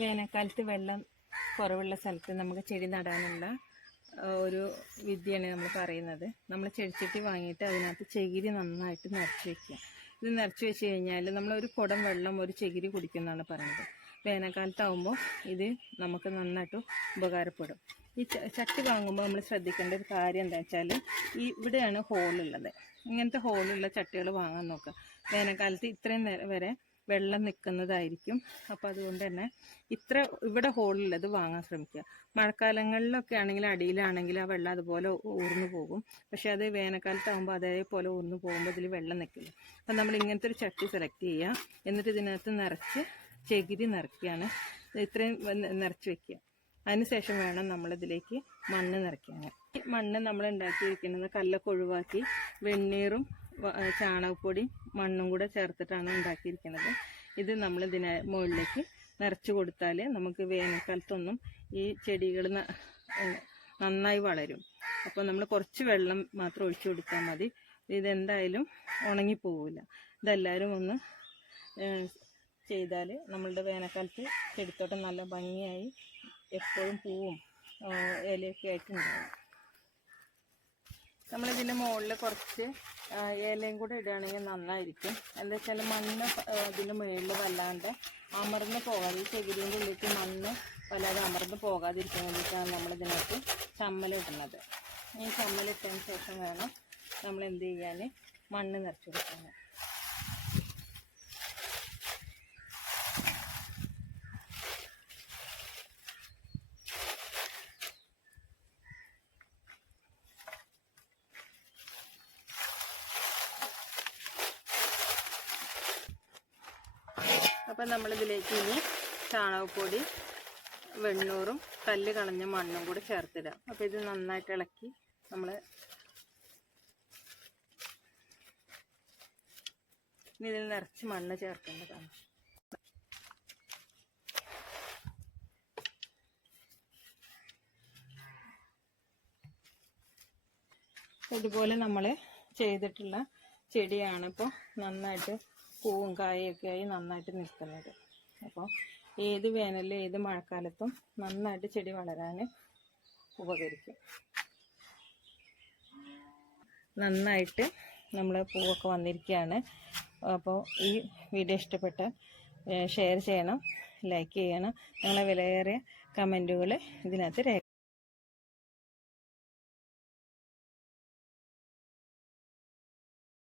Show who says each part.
Speaker 1: വേനൽക്കാലത്ത് വെള്ളം കുറവുള്ള സ്ഥലത്ത് നമുക്ക് ചെടി നടാനുള്ള ഒരു വിദ്യയാണ് നമ്മൾ പറയുന്നത്. നമ്മൾ ചെടിച്ചട്ടി വാങ്ങിയിട്ട് അതിനകത്ത് ചകിരി നന്നായിട്ട് നിറച്ച് വെക്കുക. ഇത് നിറച്ച് വെച്ച് കഴിഞ്ഞാൽ നമ്മൾ ഒരു കുടം വെള്ളം ഒരു ചകിരി കുടിക്കുന്നതാണ് പറയുന്നത്. വേനൽക്കാലത്താവുമ്പോൾ ഇത് നമുക്ക് നന്നായിട്ട് ഉപകാരപ്പെടും. ഈ ചട്ടി വാങ്ങുമ്പോൾ നമ്മൾ ശ്രദ്ധിക്കേണ്ട ഒരു കാര്യം എന്താ വെച്ചാൽ ഈ ഇവിടെയാണ് ഹോളുള്ളത്. ഇങ്ങനത്തെ ഹോളുള്ള ചട്ടികൾ വാങ്ങാൻ നോക്കുക. വേനൽക്കാലത്ത് ഇത്രയും നേരം വരെ വെള്ളം നിൽക്കുന്നതായിരിക്കും. അപ്പോൾ അതുകൊണ്ട് തന്നെ ഇത്ര ഇവിടെ ഹോളുള്ളത് വാങ്ങാൻ ശ്രമിക്കുക. മഴക്കാലങ്ങളിലൊക്കെ ആണെങ്കിൽ അടിയിലാണെങ്കിൽ ആ വെള്ളം അതുപോലെ ഊർന്നു പോകും. പക്ഷേ അത് വേനൽക്കാലത്താകുമ്പോൾ അതേപോലെ ഊർന്നു പോകുമ്പോൾ ഇതിൽ വെള്ളം നിൽക്കില്ല. അപ്പം നമ്മൾ ഇങ്ങനത്തെ ഒരു ചട്ടി സെലക്ട് ചെയ്യുക. എന്നിട്ട് ഇതിനകത്ത് നിറച്ച് ചകിരി നിറയ്ക്കുകയാണ്. ഇത്രയും നിറച്ച് വെക്കുക. അതിനുശേഷം വേണം നമ്മളിതിലേക്ക് മണ്ണ് നിറയ്ക്കാൻ. മണ്ണ് നമ്മൾ ഉണ്ടാക്കി വെക്കുന്നത് കല്ലൊക്കെ ഒഴിവാക്കി വെണ്ണീറും ചാണകപ്പൊടിയും മണ്ണും കൂടെ ചേർത്തിട്ടാണ് ഉണ്ടാക്കിയിരിക്കുന്നത്. ഇത് നമ്മൾ ഇതിനെ മുകളിലേക്ക് നിറച്ചു കൊടുത്താൽ നമുക്ക് വേനൽക്കാലത്തൊന്നും ഈ ചെടികൾ നന്നായി വളരും. അപ്പോൾ നമ്മൾ കുറച്ച് വെള്ളം മാത്രം ഒഴിച്ചു കൊടുത്താൽ മതി. ഇതെന്തായാലും ഉണങ്ങിപ്പോവില്ല ഇതെല്ലാവരും ഒന്ന് ചെയ്താൽ നമ്മളുടെ വേനൽക്കാലത്ത് ചെടിത്തോട്ടം നല്ല ഭംഗിയായി എപ്പോഴും പൂവും ഇലയൊക്കെ ആയിട്ടുണ്ടാവും നമ്മളിതിന്റെ മുകളിൽ കുറച്ച് ഏലയും കൂടെ ഇടുകയാണെങ്കിൽ നന്നായിരിക്കും. എന്താ വെച്ചാൽ മണ്ണ് ഇതിന്റെ മുകളിൽ വല്ലാണ്ട് അമർന്ന് പോകാതെ ഈ ചകിരീന്റെ ഉള്ളിലേക്ക് മണ്ണ് വല്ലാതെ അമർന്ന് പോകാതിരിക്കാൻ വേണ്ടിയിട്ടാണ് നമ്മളിതിനകത്ത് ചമ്മലിടുന്നത്. ഈ ചമ്മലിട്ടതിന് ശേഷം വേണം നമ്മൾ എന്ത് ചെയ്യാൻ മണ്ണ് നിറച്ചു കൊടുക്കാൻ അപ്പം നമ്മളിതിലേക്ക് ഇനി ചാണകപ്പൊടി വെണ്ണൂറും കല്ല് കളഞ്ഞ മണ്ണും കൂടി ചേർത്തിടാം അപ്പോൾ ഇത് നന്നായിട്ട് ഇളക്കി നമ്മൾ ഇതിൽ നിറച്ച് മണ്ണ് ചേർക്കേണ്ടതാണ്. ഇതുപോലെ നമ്മൾ ചെയ്തിട്ടുള്ള ചെടിയാണ് ഇപ്പോൾ നന്നായിട്ട് പൂവും കായൊക്കെ ആയി നന്നായിട്ട് നിൽക്കുന്നത്. അപ്പോൾ ഏത് വേനലിലും ഏത് മഴക്കാലത്തും നന്നായിട്ട് ചെടി വളരാൻ ഉപകരിക്കും. നന്നായിട്ട് നമ്മൾ പൂവൊക്കെ വന്നിരിക്കുകയാണ്. അപ്പോൾ ഈ വീഡിയോ ഇഷ്ടപ്പെട്ട ഷെയർ ചെയ്യണം ലൈക്ക് ചെയ്യണം. നിങ്ങളെ വിലയേറിയ കമന്റുകൾ ഇതിനകത്ത് രേഖ